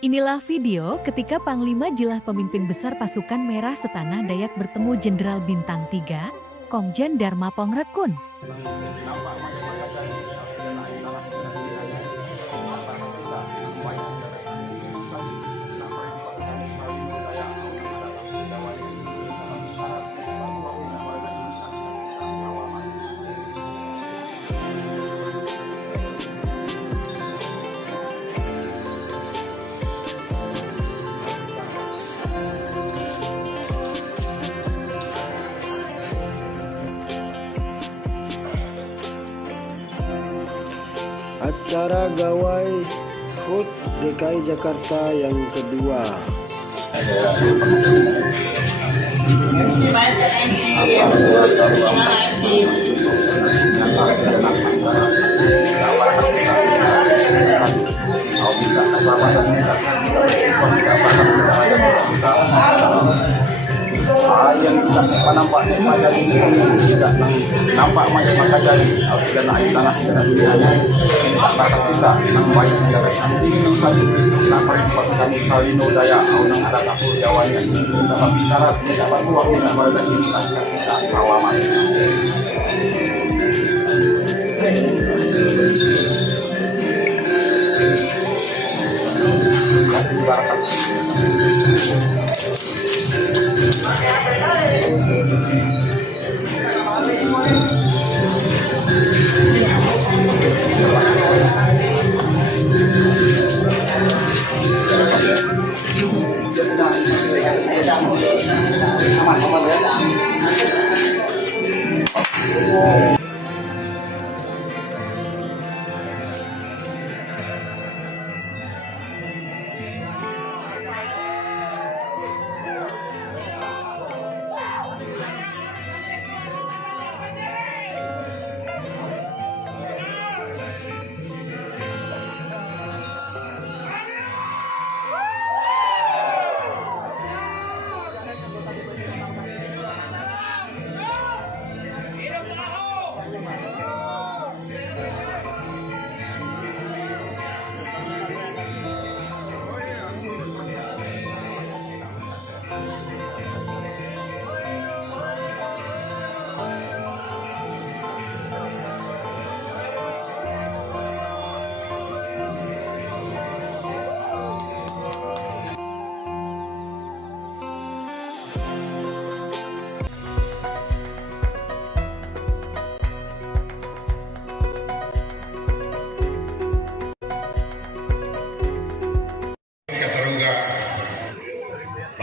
Inilah video ketika Panglima Jilah Pemimpin Besar Pasukan Merah Setanah Dayak bertemu Jenderal Bintang 3, Komjen Dharma Pongrekun. Acara Gawai HUT DKI Jakarta yang kedua. Yang nampaknya pada ini tidak nampak maka jadi harus kena tanah segera dunianya tak kita nampak yang nanti saja nampak pasukan Kalino Daya orang ada kapur Jawanya dapat bicara tidak bantu tidak pada ini kita selamat.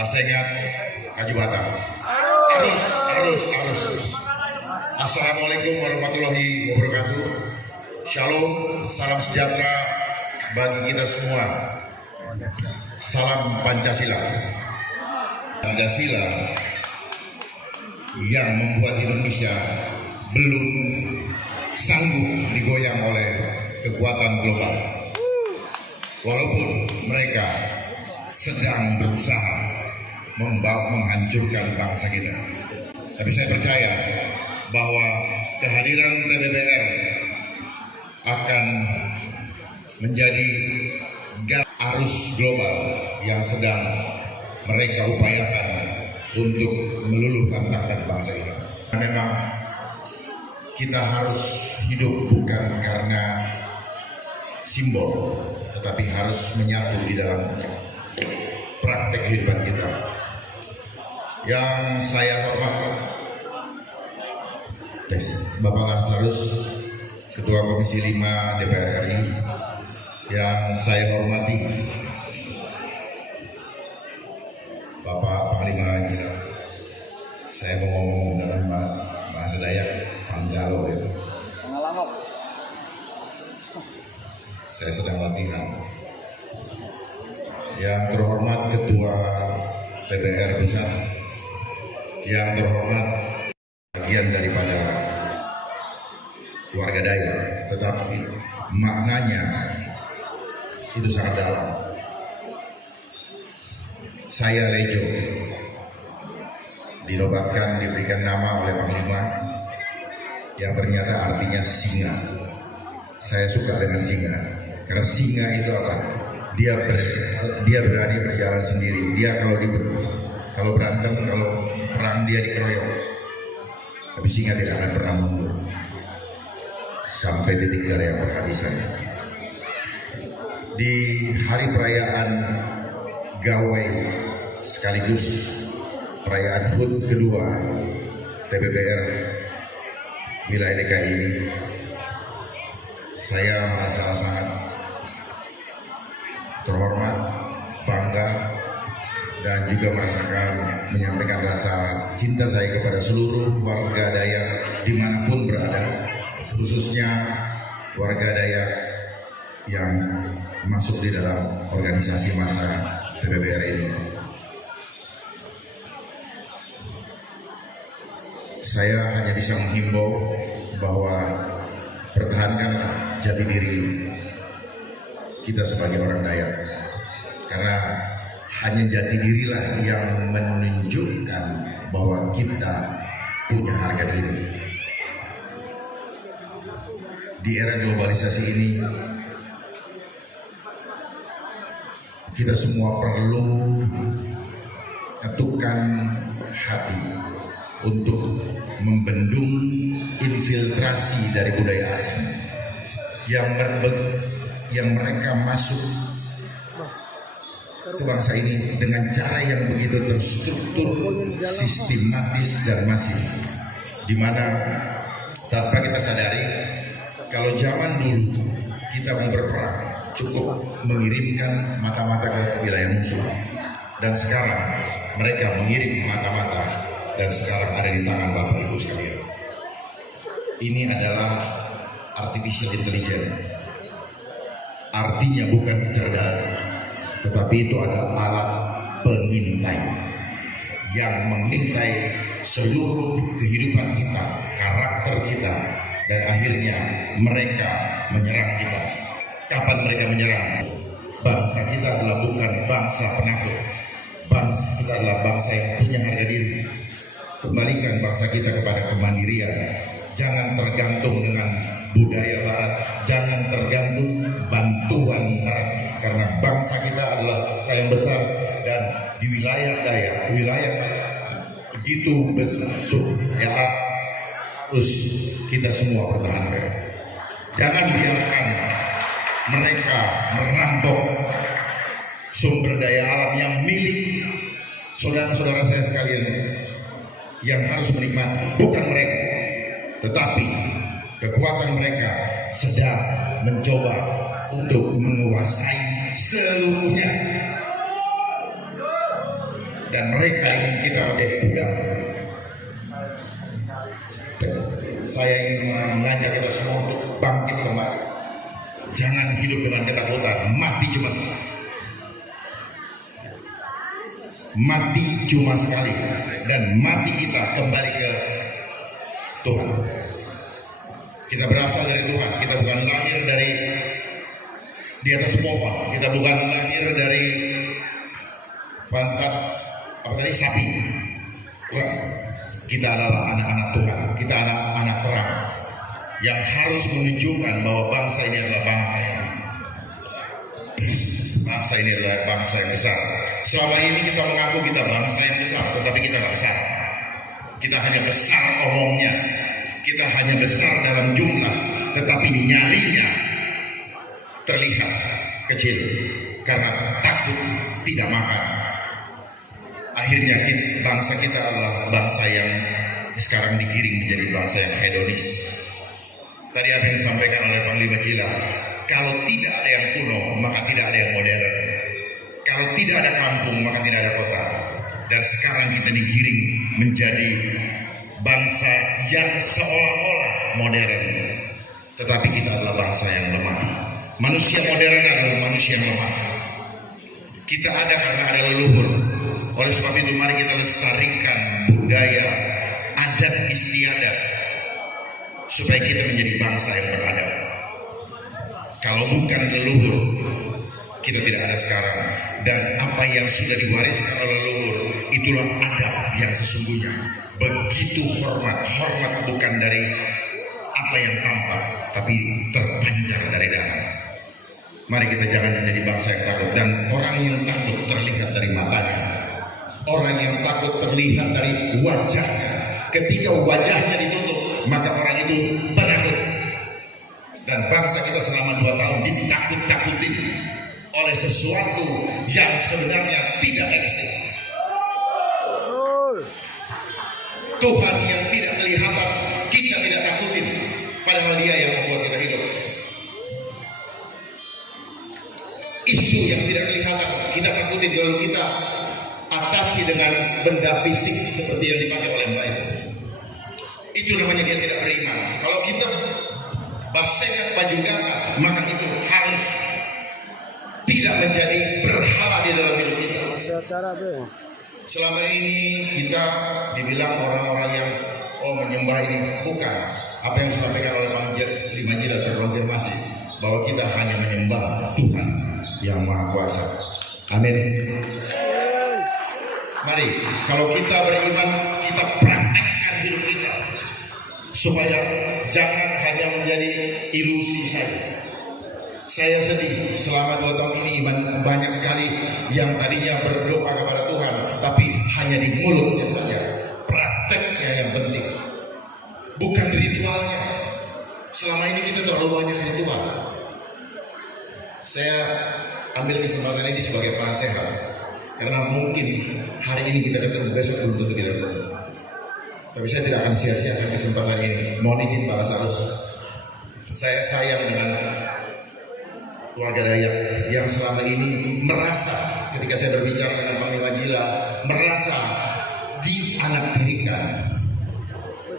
Pasengat Kajubata. Harus. Assalamualaikum warahmatullahi wabarakatuh. Shalom, salam sejahtera bagi kita semua. Salam Pancasila. Pancasila yang membuat Indonesia belum sanggup digoyang oleh kekuatan global. Walaupun mereka sedang berusaha menghancurkan bangsa kita. Tapi saya percaya bahwa kehadiran PBBR akan menjadi arus global yang sedang mereka upayakan untuk meluluhkan tangan bangsa ini. Memang kita harus hidup bukan karena simbol, tetapi harus menyatu di dalam praktek kehidupan kita. Yang saya hormati Bapak Lansarus, Ketua Komisi 5 DPR RI. Yang saya hormati Bapak Panglima Jilah. Saya mau ngomong dalam bahasa Dayak, Panggalo itu. Saya sedang latihan. Yang terhormat Ketua PBR Pusat, yang terhormat bagian daripada keluarga Dayak, tetapi maknanya itu sangat dalam. Saya Lejo dinobatkan, diberikan nama oleh Panglima yang ternyata artinya singa. Saya suka dengan singa karena singa itu apa? Dia dia berani berjalan sendiri. Dia kalau berantem, kalau perang dia dikeroyok. Tapi singa tidak akan pernah mundur sampai titik darah yang penghabisan. Di hari perayaan Gawai sekaligus perayaan HUT kedua TPBR wilayah DKI ini, saya merasa sangat terhormat, bangga, dan juga menyampaikan rasa cinta saya kepada seluruh warga Dayak dimanapun berada, khususnya warga Dayak yang masuk di dalam organisasi massa TPBR ini. Saya hanya bisa menghimbau bahwa pertahankanlah jati diri kita sebagai orang Dayak, karena hanya jati dirilah yang menunjukkan bahwa kita punya harga diri. Di era globalisasi ini, kita semua perlu menyatukan hati untuk membendung infiltrasi dari budaya asing yang mereka masuk ke bangsa ini dengan cara yang begitu terstruktur, sistematis dan masif, di mana tanpa kita sadari, kalau zaman dulu kita mau berperang cukup mengirimkan mata-mata ke wilayah musuh, dan sekarang mereka mengirim mata-mata dan sekarang ada di tangan Bapak Ibu sekalian. Ini adalah artificial intelligence. Artinya bukan kecerdasan, tetapi itu adalah alat pengintai yang mengintai seluruh kehidupan kita, karakter kita, dan akhirnya mereka menyerang kita. Kapan mereka menyerang? Bangsa kita adalah bukan bangsa penakut. Bangsa kita adalah bangsa yang punya harga diri. Kembalikan bangsa kita kepada kemandirian. Jangan tergantung dengan budaya barat. Jangan tergantung bantuan barat. Karena bangsa kita adalah sayang besar, dan di wilayah Dayak, wilayah begitu besar, ya harus kita semua pertahankan. Jangan biarkan mereka merampok sumber daya alam yang milik saudara-saudara saya sekalian, yang harus menikmati bukan mereka, tetapi kekuatan mereka sedang mencoba untuk menguasai seluruhnya, dan mereka ingin kita menjadi budak. Saya ingin mengajak kita semua untuk bangkit kembali. Jangan hidup dengan ketakutan. Mati cuma sekali. Mati cuma sekali, dan mati kita kembali ke Tuhan. Kita berasal dari Tuhan. Kita bukan lahir dari di atas pohon. Kita bukan lahir dari pantat sapi. Bukan. Kita adalah anak-anak Tuhan. Kita anak-anak terang yang harus menunjukkan bahwa bangsa ini adalah bangsa ini adalah bangsa yang besar. Selama ini kita mengaku kita bangsa yang besar, tetapi kita nggak besar. Kita hanya besar omongnya, kita hanya besar dalam jumlah, tetapi nyalinya terlihat kecil karena takut tidak makan. Akhirnya bangsa kita adalah bangsa yang sekarang digiring menjadi bangsa yang hedonis. Tadi apa yang disampaikan oleh Panglima Jila, kalau tidak ada yang kuno, maka tidak ada yang modern. Kalau tidak ada kampung, maka tidak ada kota. Dan sekarang kita digiring menjadi bangsa yang seolah-olah modern, tetapi kita adalah bangsa yang lemah. Manusia modern adalah manusia yang lemah. Kita ada karena ada leluhur. Oleh sebab itu mari kita lestarikan budaya, adat istiadat, supaya kita menjadi bangsa yang beradab. Kalau bukan leluhur, kita tidak ada sekarang. Dan apa yang sudah diwariskan oleh leluhur, itulah adab yang sesungguhnya. Begitu hormat. Hormat bukan dari apa yang tampak, tapi terpancar dari dalam. Mari kita jangan menjadi bangsa yang takut. Dan orang yang takut terlihat dari matanya. Orang yang takut terlihat dari wajahnya. Ketika wajahnya ditutup, maka orang itu penakut. Dan bangsa kita selama 2 tahun ditakut-takutin oleh sesuatu yang sebenarnya tidak eksis. Tuhan yang tidak kelihatan, kita tidak takutin. Padahal Dia yang membuat kita hidup. Isu yang tidak kelihatan, kita takutin, lalu kita atasi dengan benda fisik seperti yang dipakai oleh Mbak itu. Itu namanya dia tidak beriman. Kalau kita basengan baju gana, maka itu harus tidak menjadi berhala di dalam hidup kita. Selama ini kita dibilang orang-orang yang menyembah ini. Bukan. Apa yang disampaikan oleh Bang Lima Jilat terkonfirmasi bahwa kita hanya menyembah Tuhan yang Maha Kuasa. Amin. Mari, kalau kita beriman, kita praktekkan hidup kita supaya jangan hanya menjadi ilusi saja. Saya sedih selama 2 tahun ini iman banyak sekali yang tadinya berdoa kepada Tuhan, tapi hanya di mulutnya saja. Prakteknya yang penting, bukan ritualnya. Selama ini kita terlalu banyak ritual. Saya ambil kesempatan ini sebagai penasehat, karena mungkin hari ini kita ketemu, besok belum tentu kita ketemu. Tapi saya tidak akan sia-siakan kesempatan ini. Mohon izin Pak Lasarus, saya sayang dengan keluarga Dayak yang selama ini merasa, ketika saya berbicara dengan Panglima Jila, merasa dianaktirikan.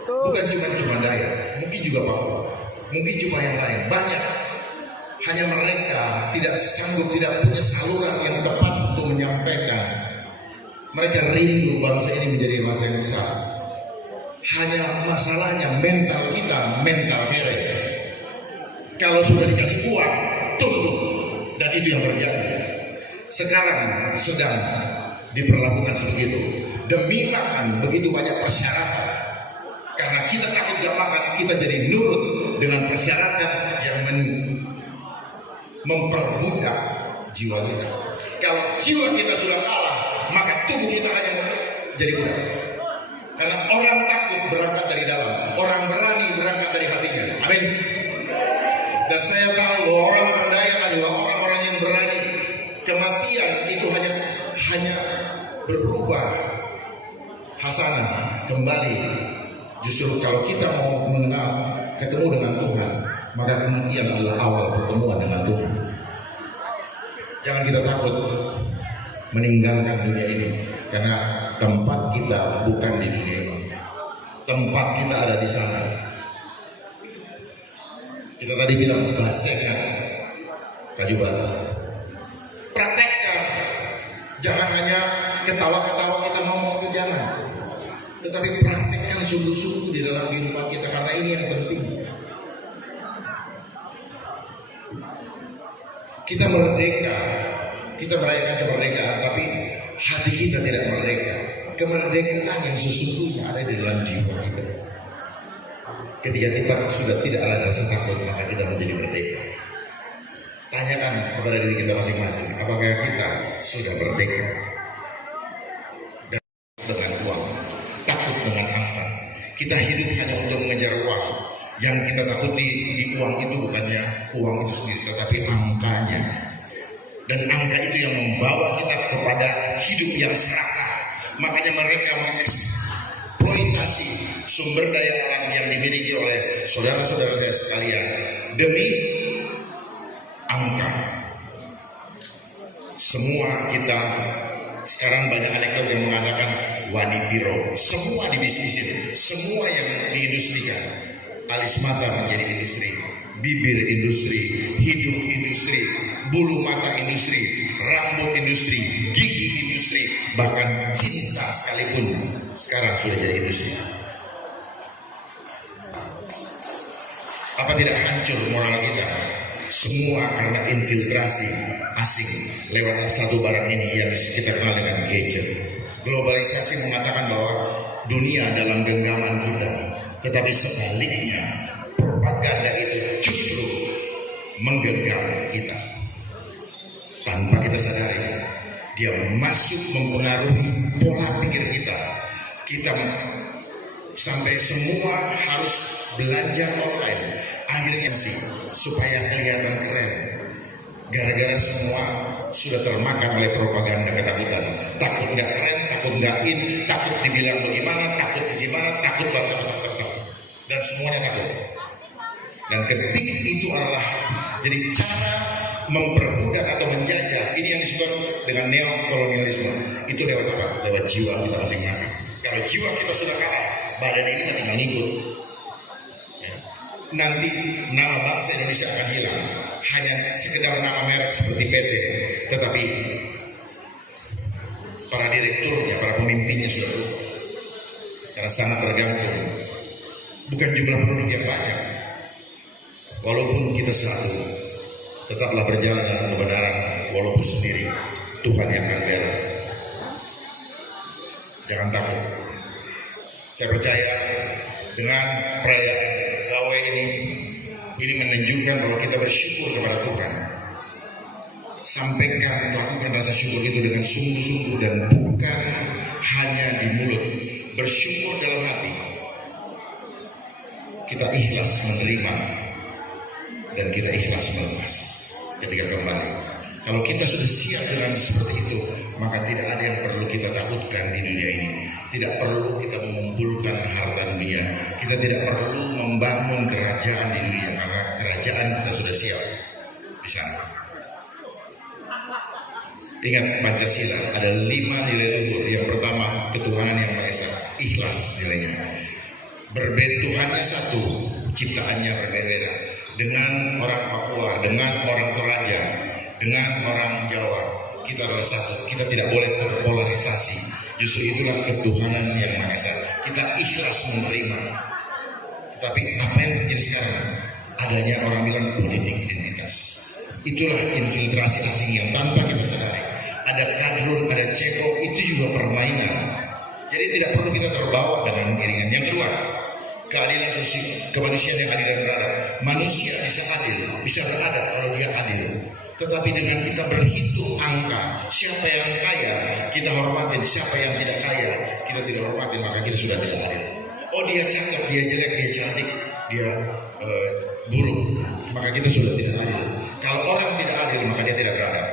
Bukan cuma Dayak, mungkin juga Papua, mungkin juga yang lain, banyak. Hanya mereka tidak sanggup, tidak punya saluran yang tepat untuk menyampaikan. Mereka rindu bangsa ini menjadi bangsa yang besar. Hanya masalahnya mental kita, mental kere. Kalau sudah dikasih uang, tunduk, dan itu yang terjadi. Sekarang sedang diperlakukan seperti itu. Demi makan begitu banyak persyaratan. Karena kita takut gak makan, kita jadi nurut dengan persyaratan yang memperbudak jiwa kita. Kalau jiwa kita sudah kalah, maka tubuh kita hanya jadi budak. Karena orang takut berangkat dari dalam, orang berani berangkat dari hatinya. Amin. Dan saya tahu bahwa orang-orang Dayak adalah orang-orang yang berani. Kematian itu hanya berubah hasanah kembali. Justru kalau kita mau mengenal, ketemu dengan Tuhan, maka kematian adalah awal pertemuan dengan Tuhan. Jangan kita takut meninggalkan dunia ini, karena tempat kita bukan di dunia ini. Tempat kita ada di sana. Kita tadi bilang basengan kayu bata. Praktekkan. Jangan hanya ketawa-ketawa kita ngomong itu, jangan. Tetapi praktekkan sungguh-sungguh di dalam kehidupan kita, karena ini yang penting. Kita merdeka, kita merayakan kemerdekaan, tapi hati kita tidak merdeka. Kemerdekaan yang sesungguhnya ada di dalam jiwa kita. Ketika kita sudah tidak ada rasa takut, maka kita menjadi merdeka. Tanyakan kepada diri kita masing-masing, apakah kita sudah merdeka? Dan dengan uang, takut dengan angka. Kita hidup hanya untuk mengejar uang. Yang kita takuti di uang itu bukannya uang itu sendiri, tetapi angkanya. Dan angka itu yang membawa kita kepada hidup yang serakah. Makanya mereka mengeksploitasi sumber daya alam yang dimiliki oleh saudara-saudara saya sekalian demi angka. Semua kita sekarang banyak anekdot yang mengatakan wanipiro, semua dibisnisin, semua yang diindustrikan. Alis mata menjadi industri, bibir industri, hidung industri, bulu mata industri, rambut industri, gigi industri, bahkan cinta sekalipun sekarang sudah jadi industri. Apa tidak hancur moral kita? Semua karena infiltrasi asing lewat satu barang ini yang kita kenal dengan gadget. Globalisasi mengatakan bahwa dunia dalam genggaman kita, tetapi sebaliknya propaganda itu justru menggenggam kita. dia masuk mempengaruhi pola pikir kita. Kita sampai semua harus belanja online. Akhirnya sih supaya kelihatan keren. Gara-gara semua sudah termakan oleh propaganda ketakutan. Takut nggak keren, takut nggak in, takut dibilang bagaimana, takut banget. Dan semuanya takut. Dan ketik itu adalah jadi cara memperbudak atau menjajah. Ini yang disebut dengan neokolonialisme. Itu lewat apa? Lewat jiwa kita masing-masing. Kalau jiwa kita sudah kalah, badan ini nggak tinggal ngikut. Ya. Nanti nama bangsa Indonesia akan hilang. Hanya sekedar nama merek seperti PT. Tetapi para direkturnya, para pemimpinnya sudah berubah. Karena sangat tergantung. Bukan jumlah penduduk yang banyak. Walaupun kita satu, tetaplah berjalan dalam kebenaran. Walaupun sendiri, Tuhan yang akan bela. Jangan takut. Saya percaya dengan perayaan Gawai ini menunjukkan bahwa kita bersyukur kepada Tuhan. Sampaikan, lakukan rasa syukur itu dengan sungguh-sungguh dan bukan hanya di mulut. Bersyukur dalam hati. Kita ikhlas menerima dan kita ikhlas melepas ketika kembali. Kalau kita sudah siap dengan seperti itu, maka tidak ada yang perlu kita takutkan di dunia ini. Tidak perlu kita mengumpulkan harta dunia. Kita tidak perlu membangun kerajaan di dunia karena kerajaan kita sudah siap di sana. Ingat Pancasila, ada 5 nilai luhur. Yang pertama, ketuhanan yang Maha Esa, ikhlas nilainya. Berbeda, Tuhannya satu, ciptaannya berbeda. Dengan orang Papua, dengan orang Toraja, dengan orang Jawa, kita adalah satu. Kita tidak boleh terpolarisasi. Justru itulah ketuhanan yang Maha Esa. Kita ikhlas menerima. Tapi apa yang terjadi sekarang? Adanya orang bilang politik identitas. Itulah infiltrasi asing yang tanpa kita sadari. Ada kadrun, ada ceko, itu juga permainan. Jadi tidak perlu kita terbawa dengan iringan. Yang kedua, keadilan sosial, kemanusiaan yang adil dan beradab. Manusia bisa adil, bisa beradab kalau dia adil. Tetapi dengan kita berhitung angka, siapa yang kaya kita hormatin, siapa yang tidak kaya kita tidak hormatin, maka kita sudah tidak adil. Oh, dia cakep, dia jelek, dia cantik, dia buruk, maka kita sudah tidak adil. Kalau orang tidak adil, maka dia tidak beradab.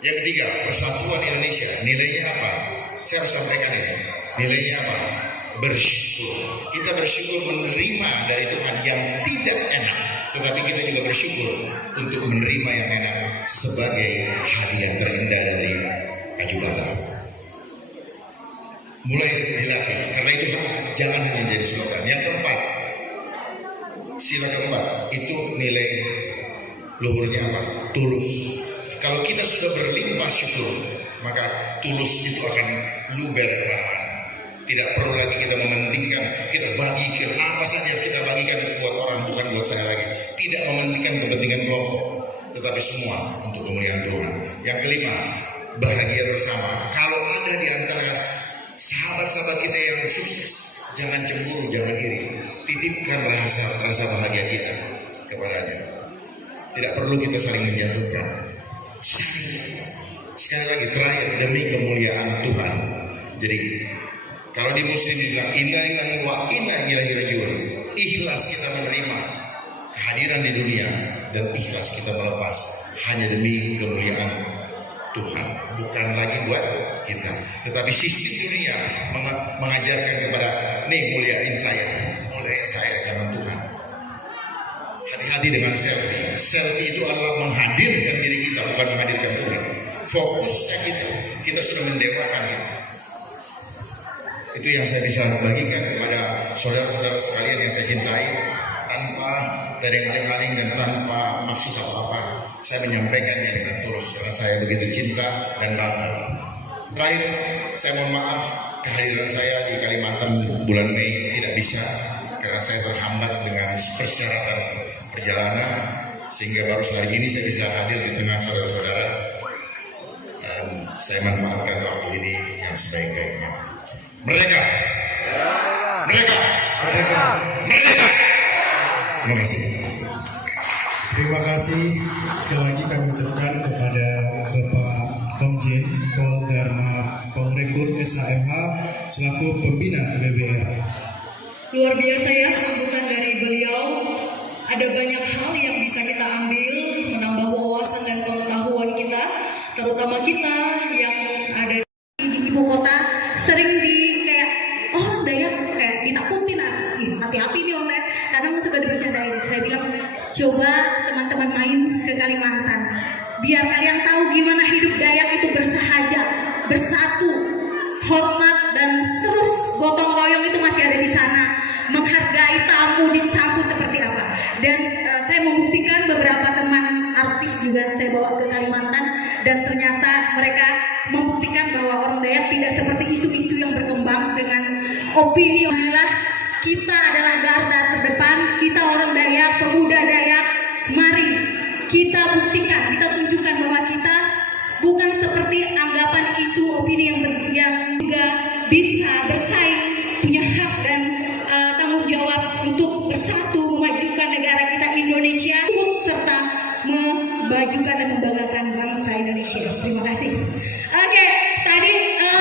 Yang ketiga, persatuan Indonesia. Nilainya apa? Saya harus sampaikan ini. Nilainya apa? Bersyukur. Kita bersyukur menerima dari Tuhan yang tidak enak, tetapi kita juga bersyukur untuk menerima yang enak sebagai hadiah terindah dari Kaju Bata. Mulai dilatih. Karena itu jangan hanya jadi slogan. Yang keempat, sila keempat, itu nilai luhurnya apa? Tulus. Kalau kita sudah berlimpah syukur, maka tulus itu akan luber kemana-mana. Tidak perlu lagi kita mementingkan, kita bagikan apa saja kita bagikan buat orang, bukan buat saya lagi. Tidak mementingkan kepentingan kelompok, tetapi semua untuk kemuliaan Tuhan. Yang kelima, bahagia bersama. Kalau ada di antara sahabat-sahabat kita yang sukses, jangan cemburu, jangan iri. Titipkan rasa bahagia kita kepadanya. Tidak perlu kita saling menjatuhkan. Sekali lagi terakhir, demi kemuliaan Tuhan. Jadi kalau di muslim dibilang inna lillahi wa inna ilaihi rajiun, ikhlas kita menerima kehadiran di dunia dan ikhlas kita melepas hanya demi kemuliaan Tuhan, bukan lagi buat kita. Tetapi sistem dunia mengajarkan kepada, nih muliain saya jangan Tuhan. Hati-hati dengan selfie. Selfie itu adalah menghadirkan diri kita, bukan menghadirkan Tuhan. Fokusnya kita sudah mendewakan kita. Itu yang saya bisa bagikan kepada saudara-saudara sekalian yang saya cintai, tanpa dari aling-aling dan tanpa maksud apa-apa. Saya menyampaikannya dengan tulus karena saya begitu cinta dan bangga. Terakhir, saya mohon maaf kehadiran saya di Kalimantan bulan Mei tidak bisa karena saya terhambat dengan persyaratan perjalanan, sehingga baru hari ini saya bisa hadir di tengah saudara-saudara dan saya manfaatkan waktu ini yang sebaik-baiknya. Merdeka! Merdeka! Merdeka! Merdeka! Terima kasih. Terima kasih sekali lagi kami ucapkan kepada Bapak SHMH selaku pembina TBBR. Luar biasa ya sambutan dari beliau. Ada banyak hal yang bisa kita ambil, menambah wawasan dan pengetahuan kita, terutama kita yang ada di ibu kota sering kayak Dayak kayak ditakutin, hati-hati nih orang Dayak. Kadang suka dibercandain. Saya bilang coba teman-teman main ke Kalimantan, biar kalian tahu gimana hidup Dayak itu bersahaja, bersatu, hormat dan terus gotong royong itu masih ada di sana. Menghargai tamu, disambut seperti apa. Dan saya membuktikan beberapa teman artis juga saya bawa ke Kalimantan, dan ternyata mereka membuktikan bahwa orang Dayak tidak seperti isu-isu yang berkembang dengan opini. Alhamdulillah, kita adalah garda terdepan, kita orang Dayak, pemuda Dayak. Mari kita buktikan, kita tunjukkan bahwa kita bukan seperti anggapan isu opini yang juga bisa bersaing, punya hak dan tanggung jawab untuk bersatu memajukan negara kita Indonesia, ikut serta memajukan dan membanggakan bangsa Indonesia. Terima kasih. Oke, tadi udah